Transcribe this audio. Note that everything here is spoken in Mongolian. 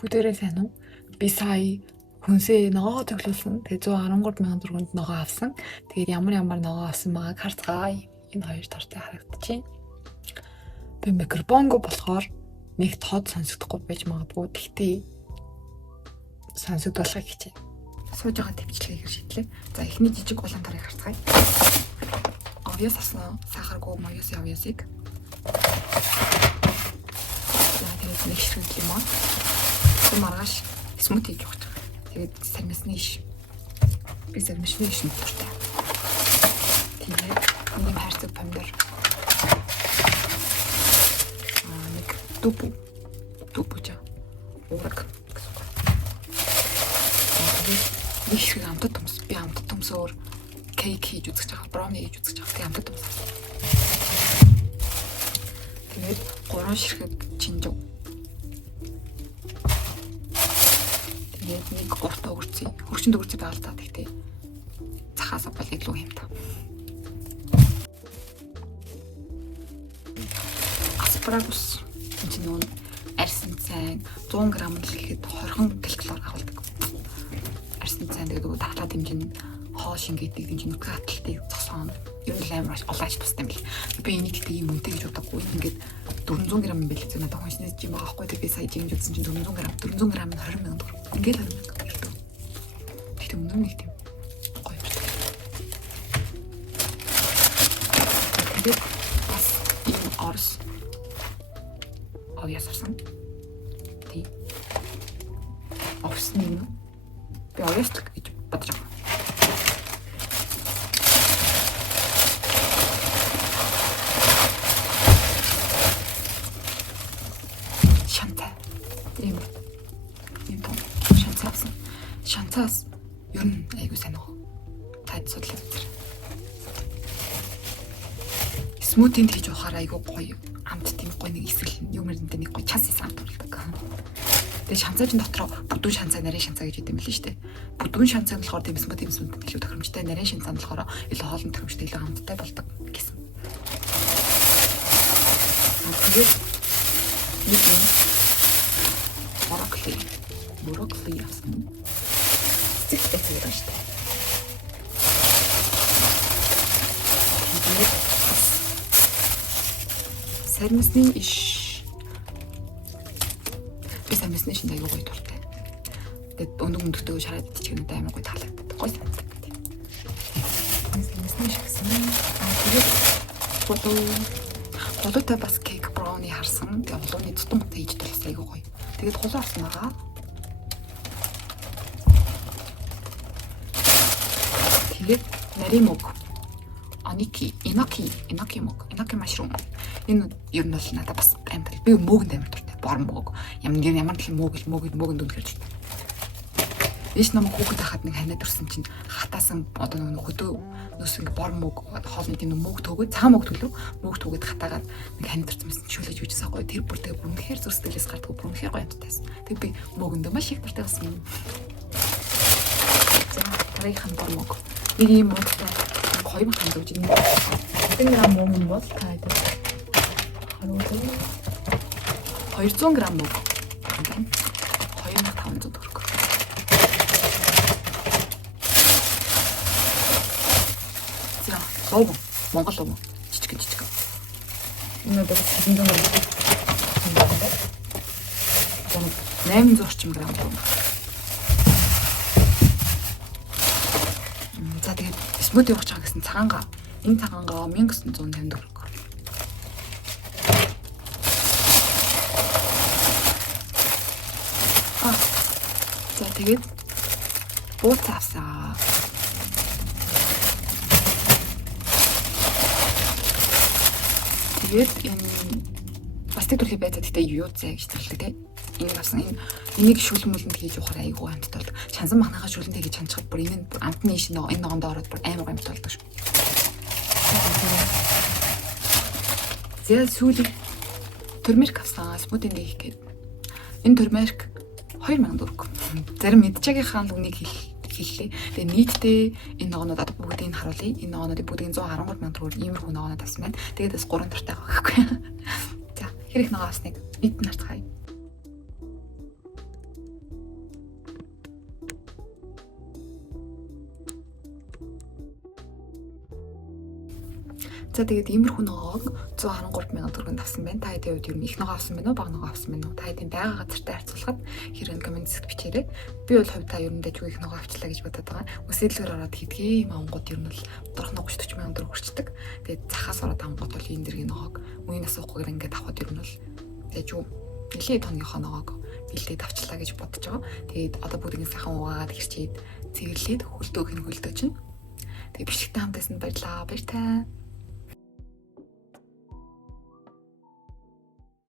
Бүгдээрээ сайн уу? Би сая хүнсээ ногоогоо төглүүлсэн. Тэгээ 113,000 төгрөгөнд ногоо авсан. Тэгээд ямар ногоо авсан байгааг харцгаая. Энэ хоёр тартай харагдчихээн. Би микрофонго болохоор нэг тод сонсогдохгүй байж магадгүй. Тэгтээ сонсогдуулахыг хичээнэ. Сууж байгаа төвчлэгийг шийдлээ. За эхний жижиг улаан тарыг харцгаая. Овёс авсан сахаргүй моёсын овёсыг. Тэгээд нэг ширхэг лимон. Маргааш смути хийж өгч байгаа. Тэгээд сармисны иш. Би сармисны иш нь дуртай. Тэгээд нэг хайрцаг помидор. Нэг дупужа. Ураг. Тэгээд нэг шиг амтд томс. Би амтд томсоор кейк хийж үзэж байгаа. Брауни хийж үзэж байгаа. Тэгээд амтд томс. Тэгээд 3 ширхэг чинжив. Нэг гуртаа өгөрцөе. Хөрчөнд өгөрцөе байгаад та тэгтээ цахаас бол илүү юм та. Аспарагус энэ нүүн арьсан цайн 100 г л гэхэд 20 ккал агуулдаг. Арьсан цайн гэдэг нь таглаад хэмжээ хоол шингээдэг хэмжээ нүх хаталтыг зогсооно. Ер нь амар улааж тустай юм бэл. Би энийг тэгтээ юм үнэтэй гэж бодоагүй. Ингээд 400 г юм бэл гэж надад хоншнээс юм байгаа хгүй. Би сая жимж үзсэн чинь 400 г нь 20,000 төгрөг. Ингээд 20,000 төгрөг. Тэгтээ өнөр нэг тийм гоё юм шиг. Тэгээд бас ийм орс овьясарсан. Тий. Овсны юм. Би овьяслах гэж бодож байгаа. Шантаас ер нь айгуу сайн уу. Таад судлаа үзэр. Смутинд хийж ухаар айгуу гоё. Амт тийм гоё нэг эсрэл юм өрөндөө нэг гоё час исэн амт болдог. Тэгээ шанцаач дотроо бүдүүн шанцаа нарийн шанцаа гэж хэлдэг юм л шүү дээ. Бүдүүн шанцаа болохоор тийм смут илүү тохиромжтой, нарийн шанцаа болохоор илүү хоолны тохиромжтой, илүү амттай болдог гэсэн. Тэгээд нэг юм брокколи авсан. Цэгтэй байгаа шүү дээ. Сармисны иш. Би сармисны иш аягүй гоё дуртай. Тэгээд өндөгтэй шараад идчихээн амар гоё таалагддаг. Гоё санагддаг. Сармисны иш гэсэн. Тэгээд голоотой бас кейк брауни харсан. Тэгээд голооны тутамтай хийж төлсөн аягүй гоё. Тэгээд голоо авсан байгаа. Тэгээд нарийн мөг, иноки машрум. Энэ ер нь бол надад бас амар. Би мөгэнд амар дуртай. Бор мөг. Ямар ч мөгэнд үнэхээр дуртай. Эш нам хүүхэд хахад нэг ханаад өрсөн чинь хатаасан одоо нэг хөдөө нүс ингээ бор мөг хоолны тийм мөг төгөөд цагаан мөг төлөв. Мөг төгөөд хатаагаад нэг ханаад өрсөн шүүлэж үйжсэн гоё. Тэр бүр тэгээ үнэхээр зүсгэлээс гардгүй бүр үнэхээр гоё амттайсан. Тэг би мөгэндөө маш их дуртай болсон юм. За тарихын бор мөг. Нэг юм мөгтэй 2 ханд өгч юм. 100 г мөг бол таад. 200 г мөг. 2,500 төгрөг. За, лов. Монгол лов. Жижиг. Энэ одоо 700 г. 800 орчим грамм лов. За тэгээд смути явууч байгаа гэсэн цагаангаа. Энэ цагаангаа 1950 төгрөг. За тэгээд бууц авсаа. Тэгээд энэ пластик төрлийн байцаа гэдэг юу зэ гэж хэлдэг тийм. Энэ авсан энийг шүлмүүлэнд хийж ухаар айгүй амттай болдог. Шансан махнагаа шүлэндээ хийж чанчхад бүр энэ амтны иш энэ ногоондоо ороод бүр амар амттай болдог шүү. Зээл сүүлийн турмерик авсан смутинд хийх гээд. Энэ турмерик 2,000 төгрөг. Зарим мэдчаагийнхаа л үнийг хэллээ. Тэгээ нийтдээ энэ ногоонууд одоо бүгдийг харуулъя. Энэ ногоонуудыг бүгдийг 113,000 төгрөөр иймэрхүү ногоонууд авсан байна. Тэгээд бас 3 тартай байгаа гэхгүй. За, хэрэг ногоо авсныг нийт нь харцгаая. За тэгээд иймэрхүү ногоог 113 мянган төгрөгөнд авсан байна. Та хэдийн үед ер нь их ногоо авсан байна уу, бага ногоо авсан байна уу? Та хэдийн байгаа газартай харьцуулахад хэрэг комент хэсэгт бичээрэй. Би бол хувьдаа ер нь дэжгүй их ногоо авчлаа гэж бодоод байгаа. Үсэлгээр ороод хэдгээ мангууд ер нь бол дурх ногоо 40 мянган төгрөг хүрчдэг. Тэгээд захаас ороод ангууд бол энэ дэргийн ногоог үеийн асуухгүйгээр ингээд авахд ер нь бол дэжгүй нэлээд тоногийнхоо ногоог бэлдээд авчлаа гэж бодож байгаа. Тэгээд одоо бүгдийг сайхан угаагаад гэрчээд цэвэрлээд хөлдөө өгөх нь хөлдөө чинь. Тэгээд бишгтэй хамтайсанд баярлалаа. Баяр таа.